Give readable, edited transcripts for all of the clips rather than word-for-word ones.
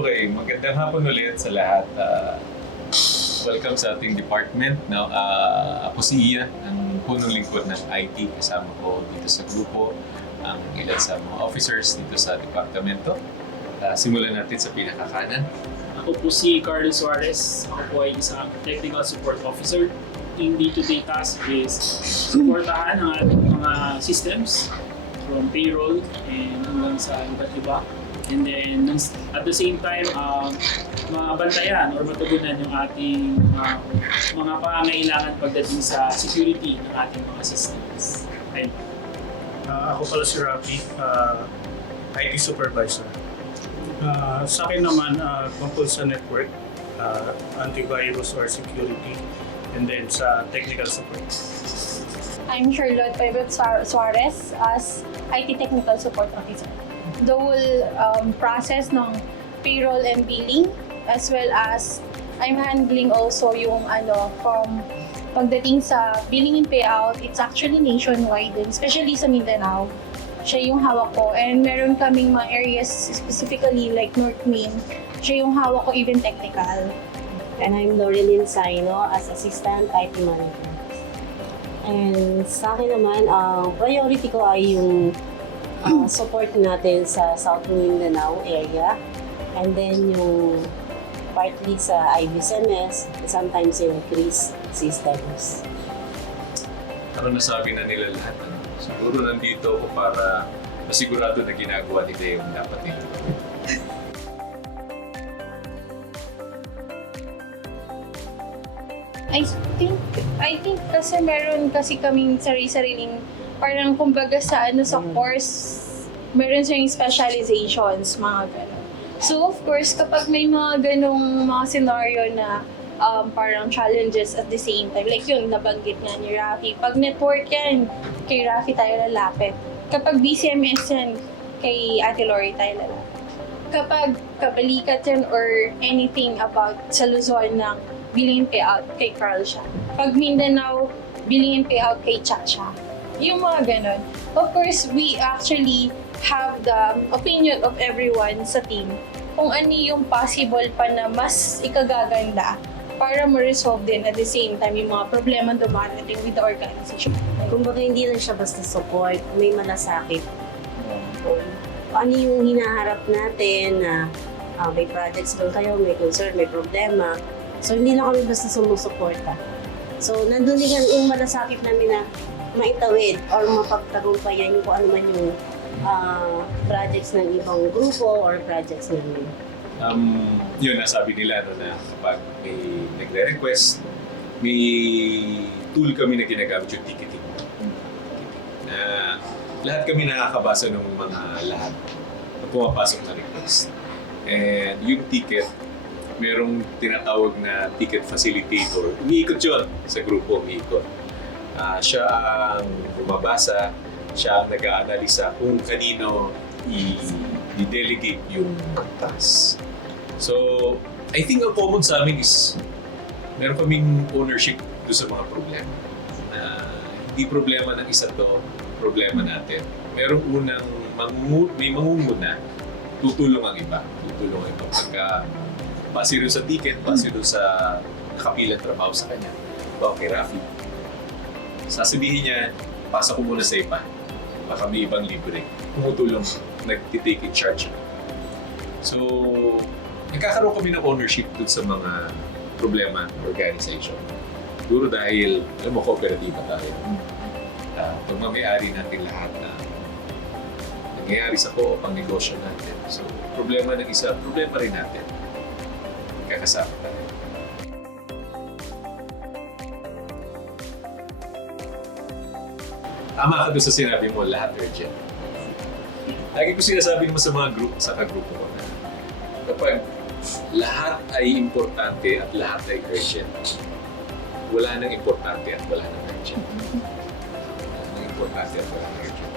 Okay, magandang hapon ulit sa lahat. Welcome sa ating department. Now, ako si Ian, ang punong lingkod ng IT. Kasama ko dito sa grupo ang ilan sa mga officers dito sa departamento. Simulan natin sa pinakakanan. Ako po si Carlos Suarez. Ako po ay isang Technical Support Officer. Yung day-to-day task is supportahan ang ating mga systems from payroll and hanggang sa iba't iba. And then at the same time, mabantayan or matugunan yung ating mga pangangailangan pagdating sa security ng ating mga systems. Ayun. Ako pala si Rafi, IT Supervisor. Sa akin naman, tungkol sa network, antivirus or security, and then sa technical support. I'm Charlotte Pebet Suarez as IT Technical Support Officer. The whole process ng payroll and billing, as well as I'm handling also yung from pagdating sa billing and payout, it's actually nationwide, especially sa Mindanao. Siya yung hawak ko. And meron kaming mga areas specifically like North Main. Siya yung hawak ko, even technical. And I'm Loreline Saino as Assistant IT Manager. And sa akin naman, priority ko ay yung support natin sa South Mindanao area. And then yung partly sa IBSMS, sometimes yung CRIS systems. Ano nasabi na nila lahat? Siguro nandito ako para masigurado na ginagawa nila yung dapat nila. I think kasi meron kasi kaming sarili-sariling parang kumbaga sa sa course, meron silang specializations, mga gano'n. So of course, kapag may mga ganong mga scenario na parang challenges at the same time, like yun, nabanggit nga ni Rafi, pag network yan, kay Rafi tayo lalapit. Kapag BCMS yan, kay Ate Lori tayo lalapit. Kapag kabalikat yan or anything about sa Luzon ng billing and payout, kay Carl siya. Pag Mindanao, billing and payout, kay Chacha. Yung mga ganon. Of course, we actually have the opinion of everyone sa team kung ano yung possible pa na mas ikagaganda para ma-resolve din at the same time yung mga problema dumarating with the organization. Kumbaga hindi lang siya basta support, may malasakit. Ano yung hinaharap natin na may projects doon kayo, may concern, may problema. So hindi lang kami basta sumusuporta. So nandun din yung malasakit namin na maitawid or mapagtagumpayan yung kung ano man yung projects ng ibang grupo or projects namin. Yun, nasabi nila na kapag may nagre-request, may tool kami na ginagamit yung ticketing. Na lahat kami nakakabasa ng mga lahat na pumapasok na request. And yung ticket, merong tinatawag na ticket facilitator. Umiikot yun sa grupo, umiikot. Siya ang bumabasa, siya ang nag-aanalisa kung kanino i-delegate yung task. So, I think ang common sa amin is meron kaming ownership doon sa mga problema. Hindi problema ng isa to, problema natin. Merong unang may mangunguna, tutulong ang iba. Tutulong ang iba. Pagka base doon sa ticket, base doon sa nakapilang trabaho sa kanya. Okay, Rafi. Sasabihin niya, pasa ko muna sa iba. Baka may ibang libre. Tumutulong, nag-take in charge. So, nagkakaroon kami ng ownership dun sa mga problema organization. Siguro dahil, alam mo, kooperatiba tayo. Pagmamayari natin lahat na nangyayari sa co-op ang negosyo natin. So, problema ng isa, problema rin natin. Magkakasama tayo. Tama ka doon sa sinabi mo, lahat urgent. Lagi ko sinasabi naman sa mga group, sa kagrupo ko na kapag lahat ay importante at lahat ay urgent, wala nang importante at wala nang urgent. Wala nang importante at wala nang urgent.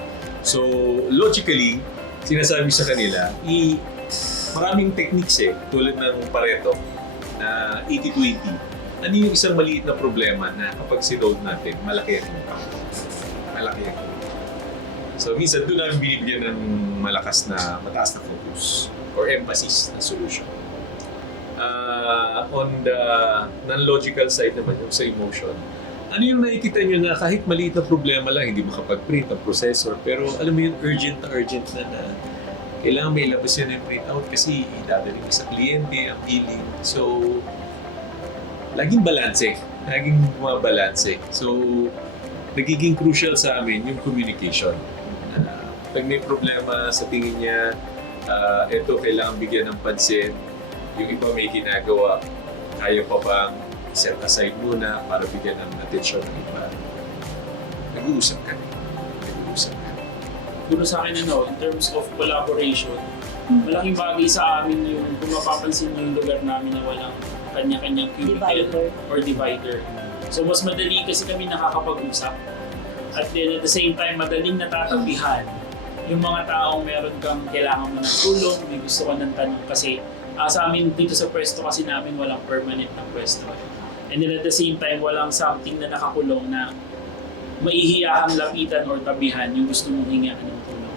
So, logically, sinasabi sa kanila, maraming techniques tulad ng Pareto na 80-20. Ano yung isang maliit na problema na kapag si-load natin, malaki ang impact. Malaki ang impact. So minsan doon namin binibigyan ng mataas na focus or emphasis na solution. On the non-logical side naman, yung sa emotion, ano yung nakikita nyo na kahit maliit na problema lang, hindi makapag-print ang processor, pero alam mo yung urgent na kailangan may labas yun yung print out kasi idadali mo sa kliyente ang billing. So, laging balanse. Laging bumabalanse. So, nagiging crucial sa amin yung communication. Pag may problema sa tingin niya, ito kailangan bigyan ng pansin, yung iba may ginagawa, kaya pa bang set aside muna para bigyan ng atensyon ng iba. Nag-uusap ka rin. Siguro sa akin, in terms of collaboration, malaking bagay sa amin yung kung mapapansin nyo yung lugar namin na walang kanya-kanyang cubicle or divider. So mas madali kasi kami nakakapag-usap. At then at the same time, madaling natatabihan yung mga taong meron kang kailangan mo ng tulong, may gusto ka ng tanong kasi sa amin dito sa pwesto kasi namin walang permanent na pwesto. And then at the same time, walang something na nakakulong na maihiyahang lapitan or tabihan yung gusto mong hingaan ng tulong.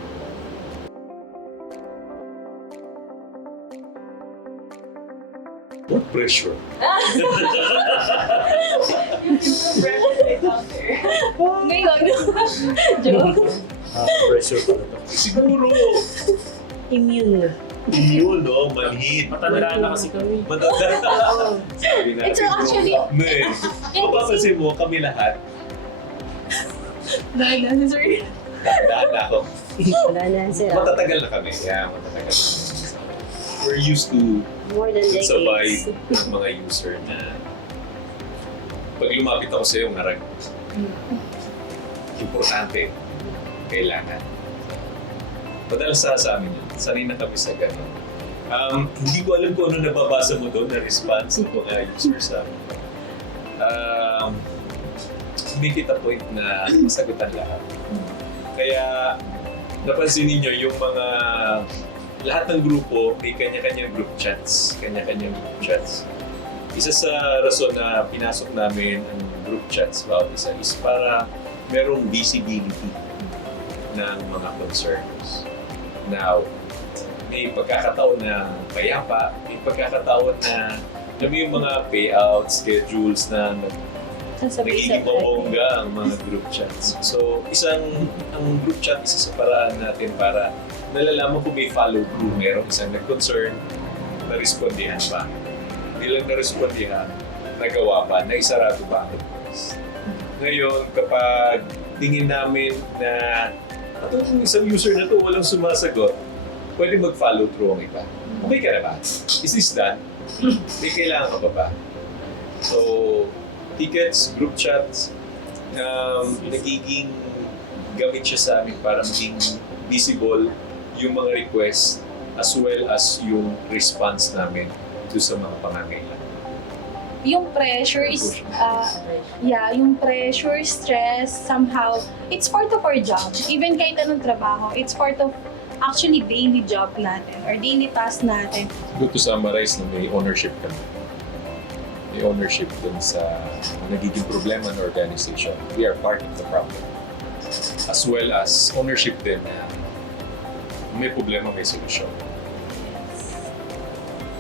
What pressure? Ngayon. Joke. Pressure pala to. Siguro, Immune. yun, no? Manhid. Matanda na kasi kami. Matanda. Sabi natin, It's actually- mapapansin mo, kami lahat, Dahil sorry. daan na ako. Wala na sila. Matatagal na kami. Yeah, matatagal na. We're used to More than sabay decades. ng mga user na pag lumapit ako sa'yo, ngarag. Importante. Kailangan. Madalas sa amin yun. Sanay na kami sa gano'n. Hindi ko alam kung ano nababasa mo doon na response ng mga user sa amin. Make it a point na masagutan lahat. Kaya napansin ninyo yung mga lahat ng grupo may kanya-kanyang group chats. Kanya-kanyang group chats. Isa sa rason na pinasok namin ang group chats bawat isa is para merong visibility ng mga concerns. Now, may pagkakataon na payapa, may pagkakataon na alam mo yung mga payout schedules na nagiging mabongga ang mga group chats. So, ang group chat, isa sa paraan natin para nalalaman kung may follow-through. Merong isang nag-concern, na-respondihan pa. Hindi lang na-respondihan, nagawa pa, naisarado pa ang request. Ngayon, kapag tingin namin na itong isang user na to walang sumasagot, pwede mag-follow-through ang iba. Okay ka na ba? Is this done? May kailangan ka pa ba? So, tickets, group chats, nagiging gamit siya sa amin para maging visible yung mga request as well as yung response namin to sa mga pangangailangan. Yung pressure is, yung pressure, stress, somehow, it's part of our job. Even kahit anong trabaho, it's part of actually daily job natin or daily task natin. Good to summarize na may ownership kami. May ownership dun sa nagiging problema ng organization. We are part of the problem. As well as ownership din na may problema, may solusyon.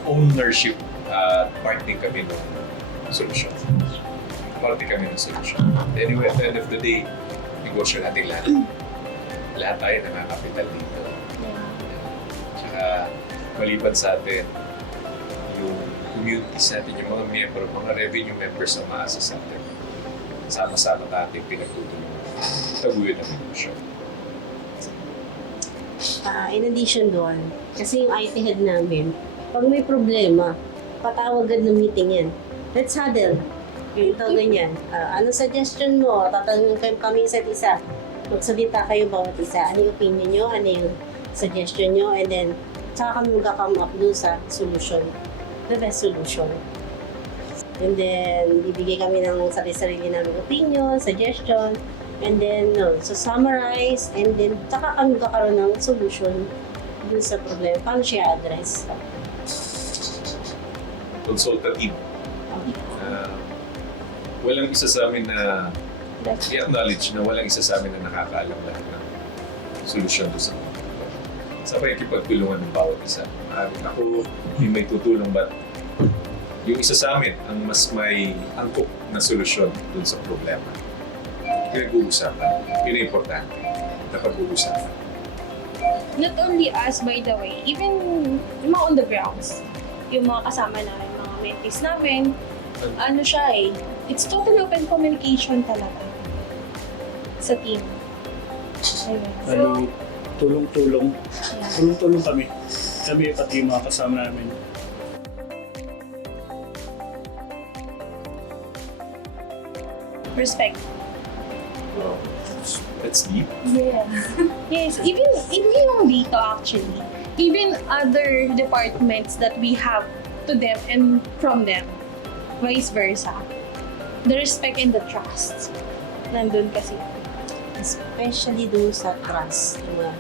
Ownership at part din kami ng solusyon. Parte kami ng solusyon. Anyway, at the end of the day, negosyo natin lahat. Lahat tayo nakakapital dito. Tsaka maliban sa atin, yung communities natin, yung mga member, mga revenue members na maasa sa atin. Sama-sama natin pinagtutulungan. Taguyod ang negosyo. In addition doon, kasi yung IT head namin, pag may problema, patawag agad ng meeting yan. Let's huddle. Yung ito ganyan. Ano suggestion mo? Tatanungin kayo kami isa't isa. Magsalita kayo bawat isa. Ano yung opinion nyo? Ano yung suggestion nyo? And then, saka kami mag-come up doon sa solution. The best solution. And then, bibigay kami ng sarili-sarili namin opinion, suggestion. And then, so summarize. And then, saka kami magkakaroon ng solution dun sa problema. Paano siya address? Consultative. Walang isa sa amin na i-acknowledge na walang isa sa amin na nakakaalam lahat ng solusyon doon sa problema. Sa pakikipagtulungan ng bawat isa. Ako, may tutulong ba yung isa sa amin ang mas may angkop na solusyon doon sa problema. Pinag-uusapan. Yun ang importante. Napag-uusapan. Not only us, by the way, even yung mga on the grounds, yung mga kasama namin, mga mentees namin, ano siya eh, it's totally open communication talaga sa team. Ayun. So, Bali, tulong-tulong. yeah. Tulong-tulong kami. Kami pati yung mga kasama namin. Respect. Wow. That's deep. Yeah. Yes, even hindi lang dito actually. Even other departments that we have to them and from them. Vice versa. The respect and the trust. Nandun kasi. Especially dun sa trust. Diba?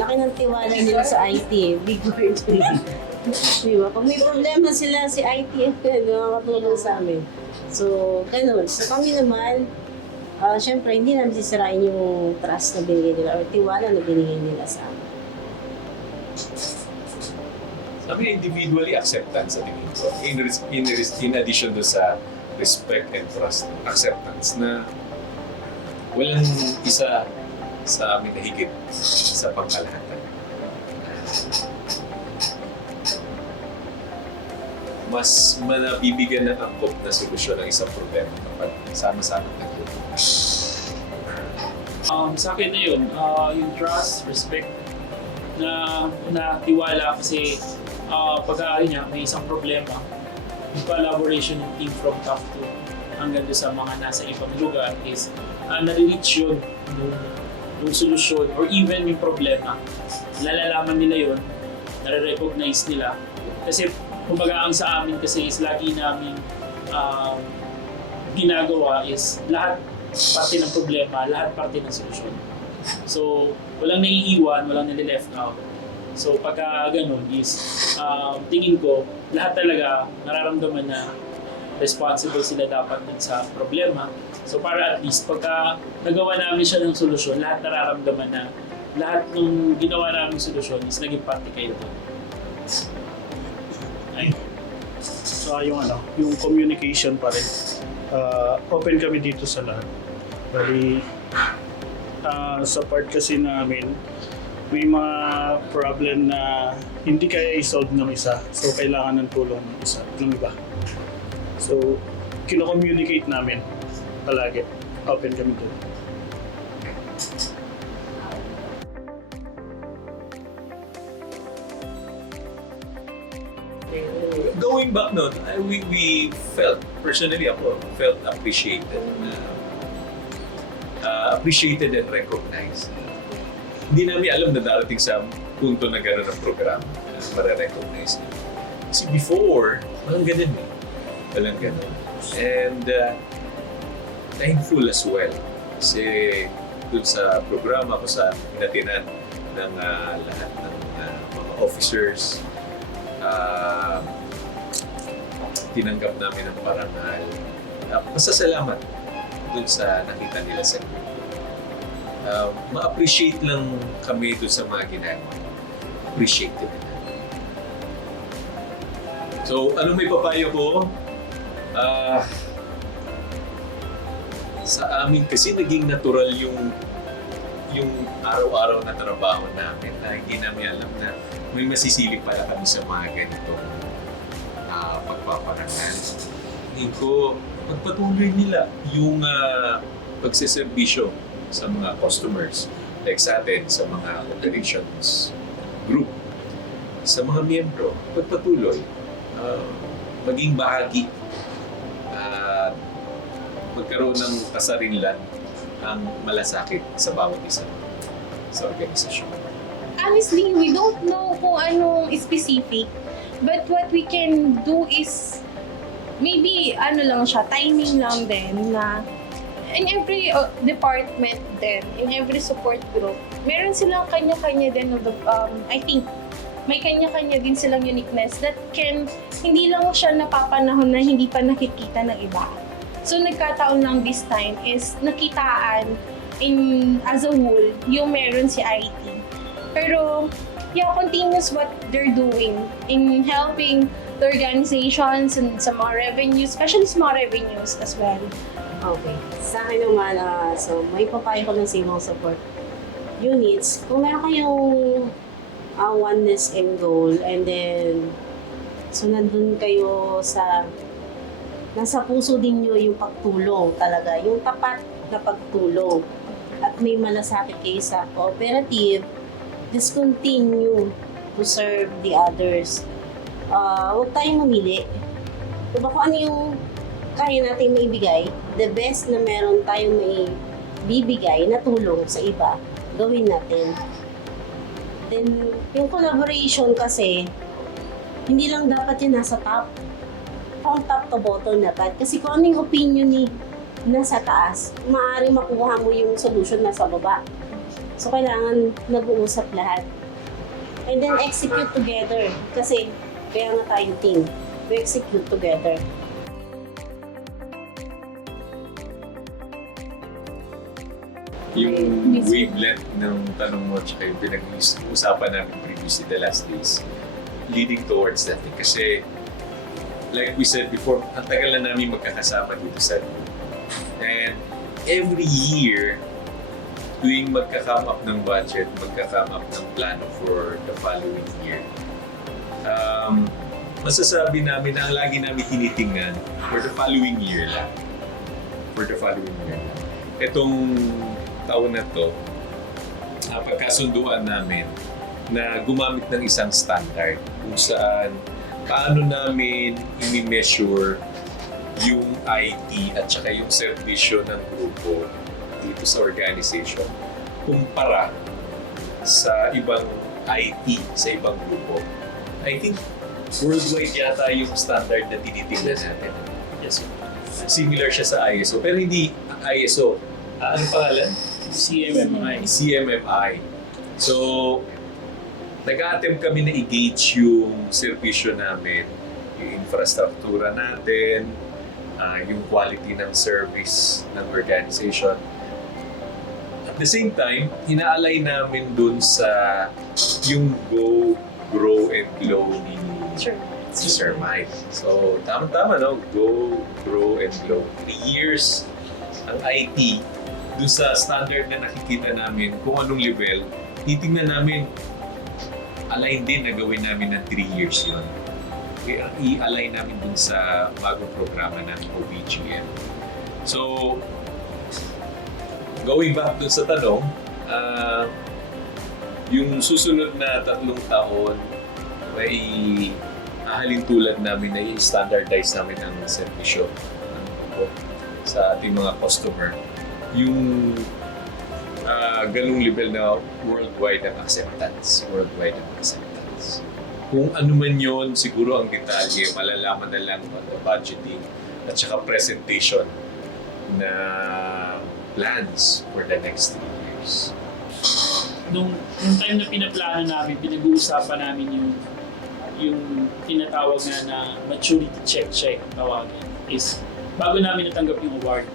Laki ng tiwala nila sa IT eh. Big word. Diba? Pag may problema sila si IT, nakakatulong sa amin. So, ganun. So, kami naman, syempre, hindi namin sisirain yung trust na binigay nila or tiwala na binigay nila sa amin. Sabi individually acceptance sa tingin ko. In addition do sa respect and trust, acceptance na walang isa sa amin na higit sa pangkalahatan. Mas manabibigyan ng angkop na solusyon ang isang problema kapag sama-sama nagtutulungan. Sa akin na yun, yung trust, respect, na tiwala kasi pag niya may isang problema, yung collaboration ng team from top to hanggang doon sa mga nasa ibang lugar is nare-reach yun yung solusyon or even yung problema. Nalalaman nila yun, nare-recognize nila. Kasi kumbaga ang sa amin kasi is lagi namin ginagawa is lahat parte ng problema, lahat parte ng solusyon. So, walang naiiwan, walang nalileft out. So, pagka ganun is, tingin ko, lahat talaga nararamdaman na responsible sila dapat dun sa problema. So, para at least, pagka nagawa namin siya ng solusyon, lahat nararamdaman na lahat ng ginawa namin solusyon is naging parte kayo doon. Ayun. So, yung communication pa rin. Open kami dito sa lahat. Bali, sa part kasi namin, may mga problem na hindi kaya i-solve ng isa. So, kailangan ng tulong ng iba. So, kino-communicate namin palagi. Open kami doon. Going back noon, we felt, personally ako, felt appreciated. Appreciated and recognized. Hindi namin alam na darating sa punto na gano'n ang programa para recognize niyo. Kasi before, walang ganun eh. Walang ganun. And thankful as well. Kasi dun sa programa ko sa pinatinan ng lahat ng mga officers, tinanggap namin ang parangal. Masasalamat dun sa nakita nila sa group. Ma-appreciate lang kami dun sa mga ginagawa. Appreciate din nila. So, ano may papayo ko? Sa amin kasi naging natural yung araw-araw na trabaho namin na hindi namin alam na may masisilip pala kami sa mga ganitong pagpaparangal. Hindi ko magpatuloy nila yung pagsiservisyo sa mga customers, like sa atin, sa mga operations group, sa mga miyembro, pagpatuloy, maging bahagi at magkaroon ng kasarinlan ang malasakit sa bawat isa sa organisasyon. Honestly, we don't know kung anong specific, but what we can do is maybe lang siya, timing lang din na in every department din, in every support group, meron silang kanya-kanya din of the, I think, may kanya-kanya din silang uniqueness that hindi lang siya napapanahon na hindi pa nakikita ng iba. So nagkataon lang this time is nakitaan as a whole, yung meron si IT. Pero, yeah, continuous what they're doing in helping the organizations and sa mga revenues, especially sa mga revenues as well. Okay. Sa akin naman, so may papayo ko ng Civil Support Units. Kung meron kayong oneness and goal, and then so nandun kayo sa nasa puso din nyo yung pagtulong talaga, yung tapat na pagtulong, at may malasakit kayo sa cooperative, discontinue to serve the others. Huwag tayong mamili. Diba kung ano yung kaya natin maibigay, the best na meron tayong maibibigay na tulong sa iba, gawin natin. Then, yung collaboration kasi, hindi lang dapat yun nasa top. From top to bottom dapat. Kasi kung ano yung opinion ni nasa taas, maaari makuha mo yung solution nasa baba. So, kailangan nag-uusap lahat. And then, execute together. Kasi, kaya nga tayong team. We execute together. Yung wavelength ng tanong mo tsaka yung pinag-uusapan namin previously the last days, leading towards that. Kasi, like we said before, ang tagal na namin magkakasama dito sa Luma. And every year, tuwing magka-come up ng budget, magka-come up ng plano for the following year, masasabi namin na ang lagi namin tinitingnan for the following year lang. For the following year lang. Itong taon na to, pagkasunduan namin na gumamit ng isang standard kung saan paano namin i-measure yung IT at saka yung servisyo ng grupo dito sa organization kumpara sa ibang IT, sa ibang grupo. I think worldwide yata yung standard na tinitingnan natin. Yes, sir. Similar siya sa ISO, pero hindi ISO. Anong pangalan? CMMI. CMMI. So, nag-attempt kami na i-gauge yung servisyo namin, yung infrastruktura natin, yung quality ng service ng organization. At the same time, ina-align namin dun sa yung go, grow, and glow ni Sir Mike. So, tama-tama, no? Go, grow, and glow. 3 years ang IT, dun sa standard na nakikita namin kung anong level, titingnan namin, align din na gawin namin ng 3 years yun. I-align namin dun sa bagong programa ng OBGM. So, going back dun sa tanong, yung susunod na 3 taon, may ahalin tulad namin na i-standardize namin ang servisyo sa ating mga customer. Yung ganung level na worldwide ang acceptance. Kung ano man yun, siguro ang detalye, malalaman na lang on the budgeting at saka presentation na plans for the next 3 years. Nung time na pinaplano namin, pinag-uusapan namin yung tinatawag na maturity check tawagin is bago namin natanggap yung award.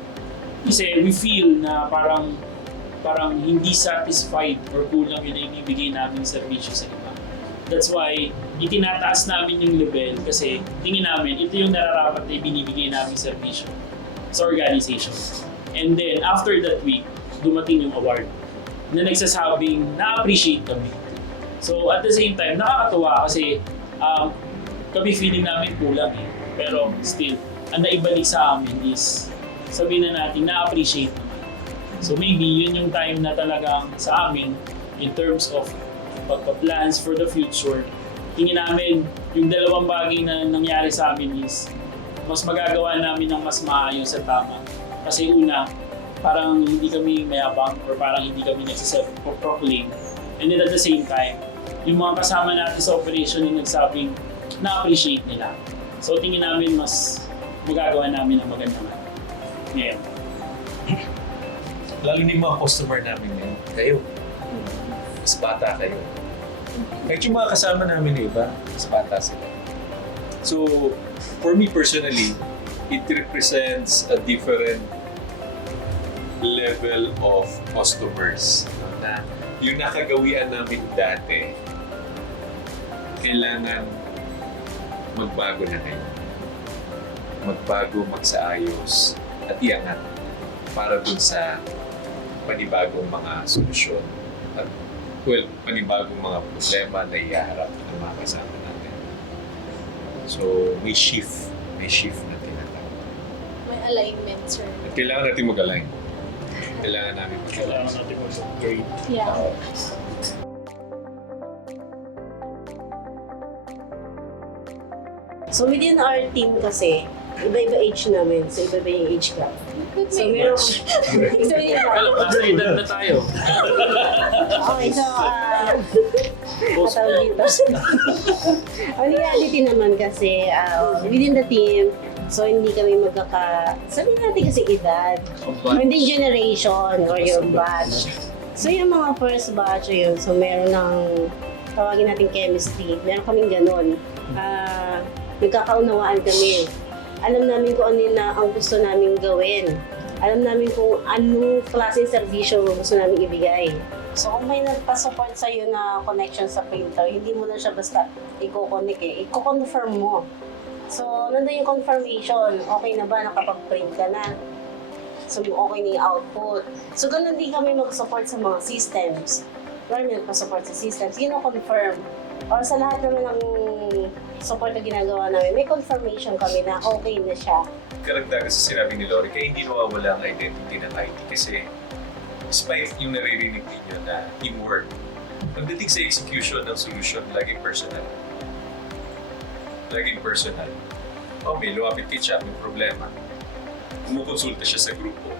Kasi we feel na parang hindi satisfied or kulang yun na ibibigay namin servisyo sa iba. That's why itinataas namin yung level kasi tingin namin ito yung nararapat na binibigay namin servisyo sa organization. And then after that week, dumating yung award na nagsasabing na-appreciate kami. So at the same time, nakakatuwa kasi kami feeling namin kulang eh. Pero still, ang naibalik sa amin is sabihin na natin na-appreciate naman. So maybe yun yung time na talagang sa amin in terms of pagpa-plans for the future, tingin namin yung dalawang bagay na nangyari sa amin is mas magagawa namin ng mas maayos at tama. Kasi una, parang hindi kami mayabang or parang hindi kami nagsiself-proclaim. And then at the same time, yung mga kasama natin sa operation yung nagsabing na-appreciate nila. So tingin namin mas magagawa namin ang magandang ngayon. Lalo ni mga customer namin ngayon, kayo. Mas bata kayo. Kahit yung mga kasama namin na iba, mas bata sila. So, for me personally, it represents a different level of customers. No? Na yung nakagawian namin dati, kailangan magbago na ngayon. Magbago, magsaayos, at iangat para dun sa panibagong mga solusyon at panibagong mga problema na ihaharap ng mga kasama natin. So, may shift na tinatawag. May alignment, sir. At kailangan natin mag-align. Kailangan namin mag-align. Kailangan natin mag-upgrade. Yeah. So within our team kasi, iba-iba age namin. So iba-iba yung age gap. So meron ibig sabihin ba? Well, nasa edad na tayo. Okay, so katawag dito. Ang reality naman kasi, within the team, so hindi kami sabihin natin kasi edad, or hindi generation, or your batch. So yung mga first batch yun, so meron ng, tawagin natin chemistry, meron kaming ganun. Nagkakaunawaan kami. Alam namin kung ano na ang gusto namin gawin. Alam namin kung anong klaseng serbisyo gusto namin ibigay. So kung may nagpa-support sa'yo na connection sa printer, hindi mo na siya basta i-connect i-confirm mo. So nandun yung confirmation, okay na ba, nakapag-print ka na? So okay na yung output. So ganun din kami mag-support sa mga systems. Marami nagpa-support sa systems, confirm. Or sa lahat naman ng support na ginagawa namin, may confirmation kami na okay na siya. Karagdagan sa sinabi ni Lori, kaya hindi nawawala ang identity ng IT kasi despite yung naririnig ninyo na teamwork, pagdating sa execution ng solution, laging personal. Laging personal. May lumapit kay Chuck, may problema. Kumukonsulta siya sa grupo.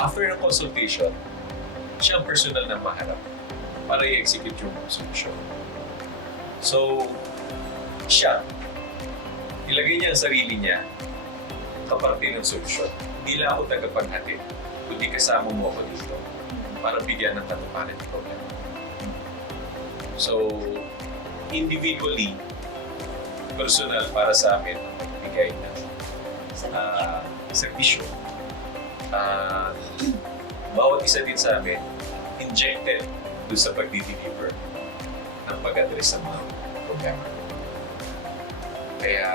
After ng consultation, siya ang personal na maharap para i-execute yung solution. So, siya, ilagay niya ang sarili niya kaparte ng solusyon. Hindi lang ako tagapaghatid, kundi kasama mo ako dito para bigyan ng katuparan ng problema. So, individually, personal para sa amin ang magbigay ng servisyo. Bawat isa din sa amin, injected doon sa pag-deliver ng pag-address sa mga problema. Kaya,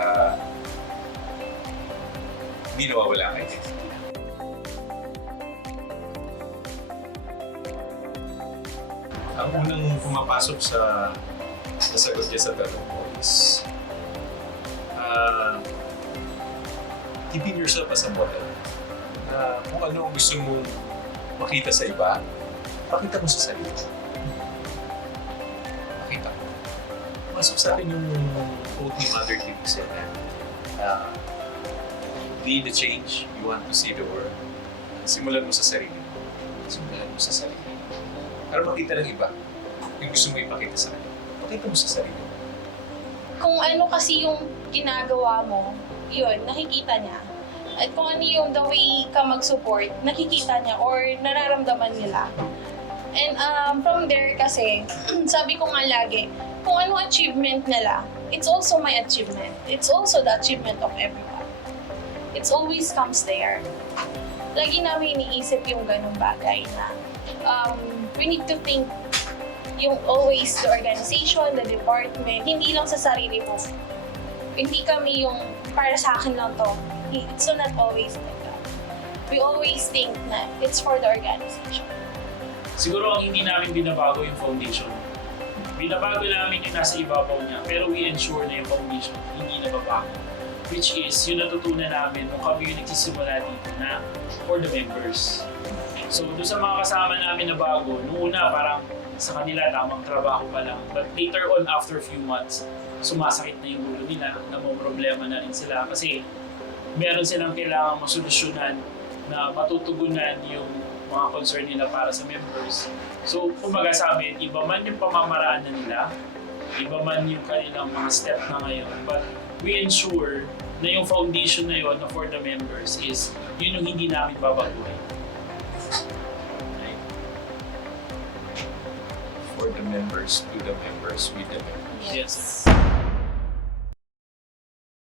hindi nawawala ang identity. Ang unang pumapasok sa sagot niya sa tanong ko is keeping yourself as a model. Kung ano ang gusto mo makita sa iba, pakita mo sa sarili. Pakita mo. Masok sa akin yung quote ni Mother Teresa na be the change you want to see the world. Simulan mo sa sarili mo. Simulan mo sa sarili mo. Para makita ng iba yung gusto mo ipakita sa kanila. Pakita mo sa sarili mo. Kung ano kasi yung ginagawa mo, yun, nakikita niya. At kung ano yung the way ka mag-support, nakikita niya or nararamdaman nila. And from there kasi, sabi ko nga lagi, kung ano achievement nila, it's also my achievement. It's also the achievement of everyone. It always comes there. Lagi namin iniisip yung ganung bagay na we need to think yung always the organization, the department, hindi lang sa sarili mo. Hindi kami yung para sa akin lang to. It's not always like that. We always think na it's for the organization. Siguro ang hindi namin binabago yung foundation. Binabago namin yung nasa ibabaw niya, pero we ensure na yung foundation hindi nababago. Which is, yung natutunan namin nung kami yung nagsisimula dito na for the members. So, doon sa mga kasama namin na bago, noong una parang sa kanila tamang trabaho pa lang. But later on, after a few months, sumasakit na yung ulo nila, namomroblema na rin sila. Kasi meron silang kailangang masolusyonan na matutugunan yung mga concern nila para sa members. So, kumbaga sa amin, iba man yung pamamaraan na nila, iba man yung kanilang mga step na ngayon, but we ensure na yung foundation na yun na for the members is yun yung hindi namin babaguhin. For the members, to the members, with the members. Yes.